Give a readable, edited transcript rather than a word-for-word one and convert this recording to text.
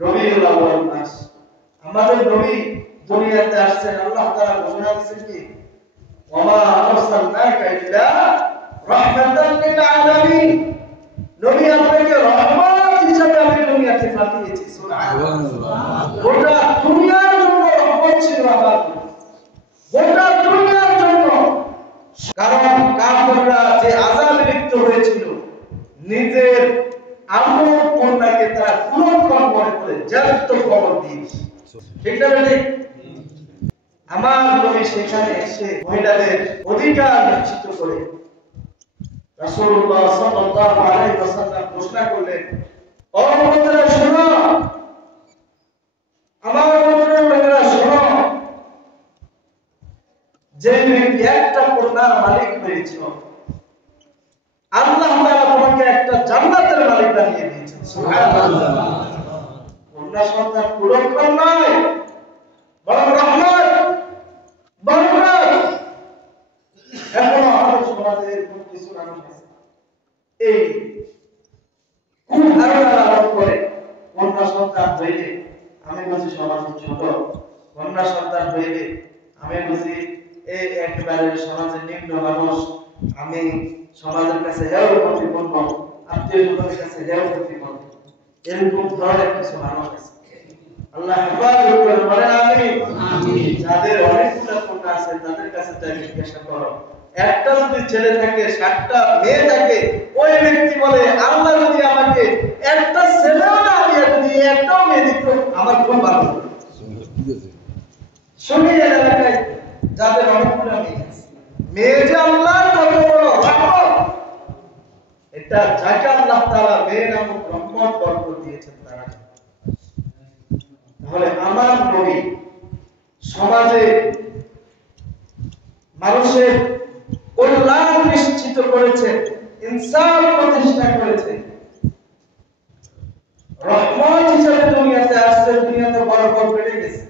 রবিউল আউয়াল মাস। আমাদের নবী দুনিয়াতে আসছেন, আল্লাহ তাআলা ঘোষণা দিয়েছেন কি ওয়া মা আরসালনাকা ইল্লা রাহমাতাল লিল আলামিন। নবী আপনাকে রহমত হিসেবে আমি দুনিয়াতে পাঠিয়েছি। সুবহানাল্লাহ। গোটা দুনিয়ার জন্য রহমত ছিল আমার, গোটা দুনিয়ার জন্য। কারণ কাফেররা যে আযাবে লিপ্ত হয়েছিল, নিজের আমল কন্যাকে তারা কুলঙ্কন করে জ্যান্ত কবর দিয়েছে। ঠিক না ঠিক? আমার নবী সেখানে এসে মহিলাদের অধিকার নিশ্চিত করে রাসূলুল্লাহ সাল্লাল্লাহু আলাইহি ওয়াসাল্লাম ঘোষণা করলেন, ও উম্মতেরা শোনো, আমার উম্মতেরা শোনো, যে ব্যক্তি একটা কন্যার মালিক হয়েছিল, আল্লাহ তাআলা তোমাকে একটা জান্নাতের মালিক বানিয়ে দিয়েছেন। সুবহানাল্লাহ। কন্যা সন্তান কুলঙ্কন নয়, বরং রহমত, বরকত। এখনো আমাদের সমাজে এরকম কিছু মানুষ আছে, এই কুধারণা লালন করে কন্যা সন্তান হইলে আমি বুঝি সমাজে ছোট, কন্যা সন্তান হইলে আমি বুঝি এই একেবারে সমাজের নিম্ন মানুষ, আমি সমাজের কাছে হেয় প্রতিপন্ন, আত্মীয় স্বজনের কাছে হেয় প্রতিপন্ন। এরকম ধরনের কিছু মানুষ আছে। আল্লাহ হেফাজত করেন, বলেন আমিন। যাদের অনেকগুলো কন্যা আছে তাদের কাছে তাই জিজ্ঞাসা করো, একটা যদি ছেলে থাকে 60টা মেয়ে থাকে, ওই ব্যক্তি বলে আল্লাহ যদি আমাকে একটা ছেলেও না দিয়ে যদি একটাও মেয়ে দিত আমার খুব ভালো হতো। শুনি এলাকায় যাদের অনেকগুলো মেয়ে আছে, মেয়ে যে আল্লাহর কত বড় রহমত, এটা যাকে আল্লাহ তাআলা মেয়ে নামক রহমত বরকত দিয়েছেন তারা। তাহলে আমার নবী সমাজে মানুষের কল্যাণ নিশ্চিত করেছে, ইনসাফ প্রতিষ্ঠা করেছে, রহমত হিসেবে দুনিয়াতে আসছে, দুনিয়াতে বরকত বেড়ে গেছে।